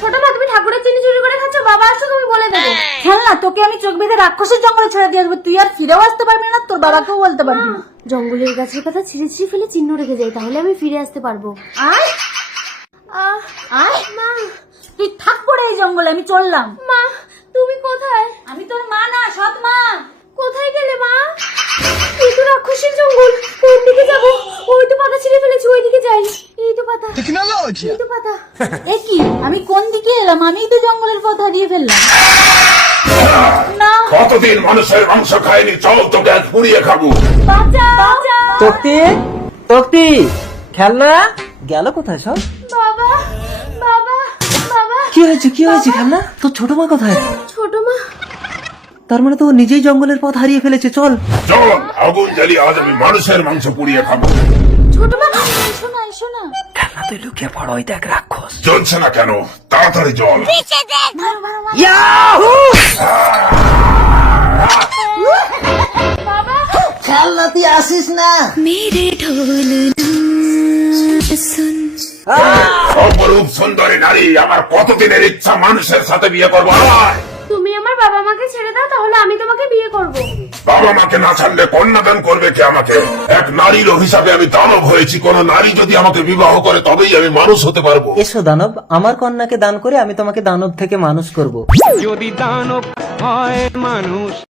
ছোট মা, তুমি ঠাকুরের চিনি চুরি করে খাচ্ছ, বাবা আসো তুমি বলে দেবো। খেলনা, তোকে আমি চোখ বেঁধে রাক্ষসের জঙ্গলে ছেড়ে দিয়ে আসবো, তুই আর ফিরেও আসতে পারবি না, তোর বাবাকেও বলতে পারবি না। জঙ্গলের গাছের পাতা ছিঁড়ে ছিঁড়ে ফেলে চিহ্ন রেখে যাই, তাহলে আমি ফিরে আসতে পারবো। আয় আয় মা, তুই থাক পড়ে এই জঙ্গলে, আমি চললাম। মা তুমি কোথায়? আমি তোর মা না, সৎ মা। কোথায় গেলে মা? এই তো রাক্ষসের জঙ্গল, কোন দিকে যাবো? ওই তো পাতা ছিঁড়ে ফেলেছি, ওই দিকে যাই। এই তো পাতা, এই তো পাতা। এ কি, আমি কোন দিকে এলাম? আমিই তো জঙ্গলের পথ হারিয়ে ফেললাম। না, কতদিন মানুষের মাংস খায়নি, চল তোকে আজ পুড়িয়ে খাবো। বাঁচাও। তক্তি, তক্তি, খেলনা গেল কোথায় সব? বাবা, বাবা, বাবা। কি হয়েছে, কি হয়েছে খেলনা? তোর ছোট মা কোথায়? ছোট মা, তার মানে তো ও নিজেই জঙ্গলের পথ হারিয়ে ফেলেছে। চল চল আগুন জ্বালিয়ে আজ আমি মানুষের মাংস পুড়িয়ে খাবো। ছোট মা। এসো না, এসো না। খেলনা, তুই লুকিয়ে পড়, ওই দেখ রাক্ষস। জ্বলছে না কেন? তাড়াতাড়ি জল। ইয়াহু! খেলনা তুই আসিস না। অপরূপ সুন্দরী নারী, আমার কতদিনের ইচ্ছা মানুষের সাথে বিয়ে করবো। আয়। তুমি আমার বাবা মাকে ছেড়ে দাও, তাহলে আমি তোমাকে বিয়ে করব। বাবা মাকে না ছাড়লে কন্যাদান করবে কে আমাকে? এক নারীর হিসাবে আমি দানব হয়েছি, কোন নারী যদি আমাকে বিবাহ করে তবেই আমি মানুষ হতে পারবো। এসো দানব, আমার কন্যাকে দান করে আমি তোমাকে দানব থেকে মানুষ করব। যদি দানব হয় মানুষ